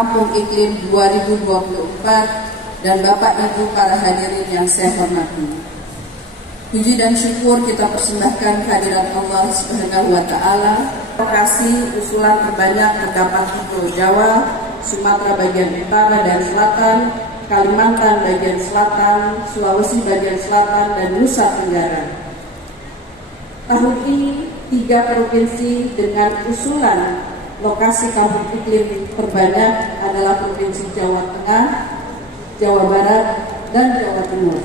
Kampung Iklim 2024 dan Bapak Ibu para hadirin yang saya hormati. Puji dan syukur kita persembahkan kehadirat Allah Subhanahu wa Ta'ala. Lokasi usulan terbanyak terdapat di Pulau Jawa, Sumatera bagian utara dan selatan, Kalimantan bagian selatan, Sulawesi bagian selatan, dan Nusa Tenggara. Tahun ini 3 provinsi dengan usulan lokasi kampung iklim terbanyak adalah Provinsi Jawa Tengah, Jawa Barat, dan Jawa Timur.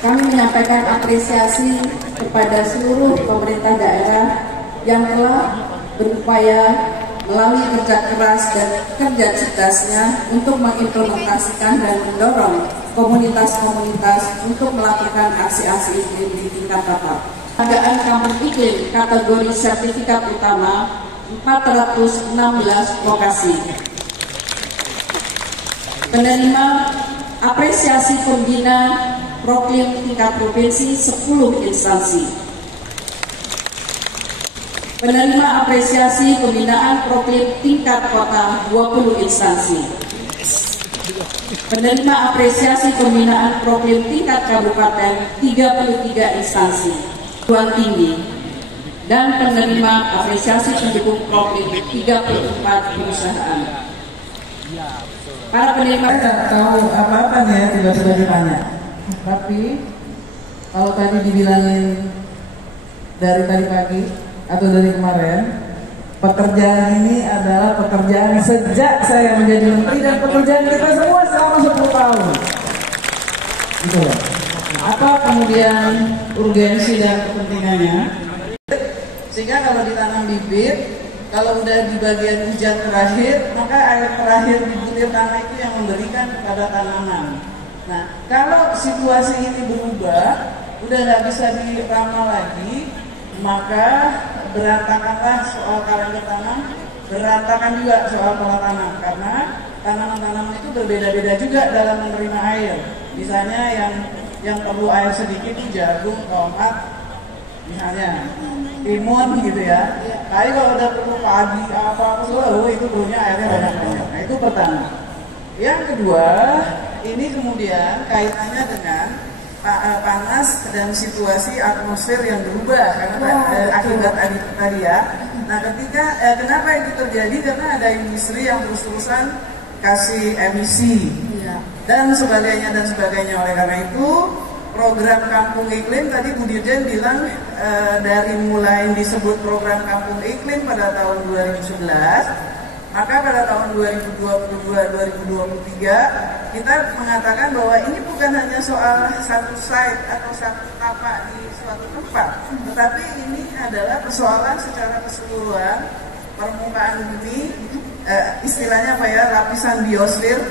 Kami menyampaikan apresiasi kepada seluruh pemerintah daerah yang telah berupaya melalui kerja keras dan kerja cerdasnya untuk mengimplementasikan dan mendorong komunitas-komunitas untuk melakukan aksi-aksi iklim di tingkat tapak. Penghargaan Kampung Iklim kategori sertifikat utama 416 lokasi. Penerima apresiasi pembina Proklim tingkat provinsi 10 instansi. Penerima apresiasi pembinaan Proklim tingkat kota 20 instansi. Penerima apresiasi pembinaan Proklim tingkat kabupaten 33 instansi, perguruan tinggi, dan penerima apresiasi pendukung Proklim 34 perusahaan. Para penerima tidak tahu apa-apa ya, tidak sudah ditanya. Tapi kalau tadi dibilangin dari tadi pagi atau dari kemarin, pekerjaan ini adalah pekerjaan sejak saya menjadi menteri dan pekerjaan kita semua selama 10 tahun. Gitu loh. Apa kemudian urgensi dan kepentingannya? Sehingga kalau ditanam bibit, kalau udah di bagian hujan terakhir, maka air terakhir di butir tanah itu yang memberikan kepada tanaman. Nah, kalau situasi ini berubah, udah nggak bisa diramal lagi, maka berantakanlah soal kalender tanam, berantakan juga soal pola tanam, karena tanaman-tanaman itu berbeda-beda juga dalam menerima air. Misalnya yang perlu air sedikit itu jagung, tomat, misalnya timun gitu ya. Tapi kalau udah perlu padi apa-apa itu perlunya airnya banyak-banyak. Nah, itu pertama. Yang kedua, ini kemudian kaitannya dengan panas dan situasi atmosfer yang berubah karena akibat tadi ya. Nah, kenapa itu terjadi? Karena ada industri yang terus-terusan kasih emisi dan sebagainya dan sebagainya. Oleh karena itu, program Kampung Iklim tadi Bu Dirjen bilang dari mulai disebut program Kampung Iklim pada tahun 2011. Maka pada tahun 2022-2023 kita mengatakan bahwa ini bukan hanya soal satu site atau satu tapak di suatu tempat, tetapi ini adalah persoalan secara keseluruhan permukaan bumi, istilahnya apa ya, lapisan biosfer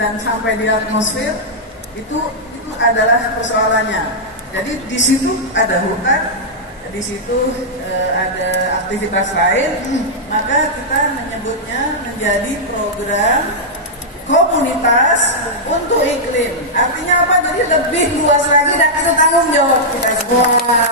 dan sampai di atmosfer itu adalah persoalannya. Jadi di situ ada hutan, di situ ada aktivitas lain, maka kita menyebutnya menjadi program komunitas untuk iklim. Artinya apa? Jadi lebih luas lagi dan itu tanggung jawab kita semua.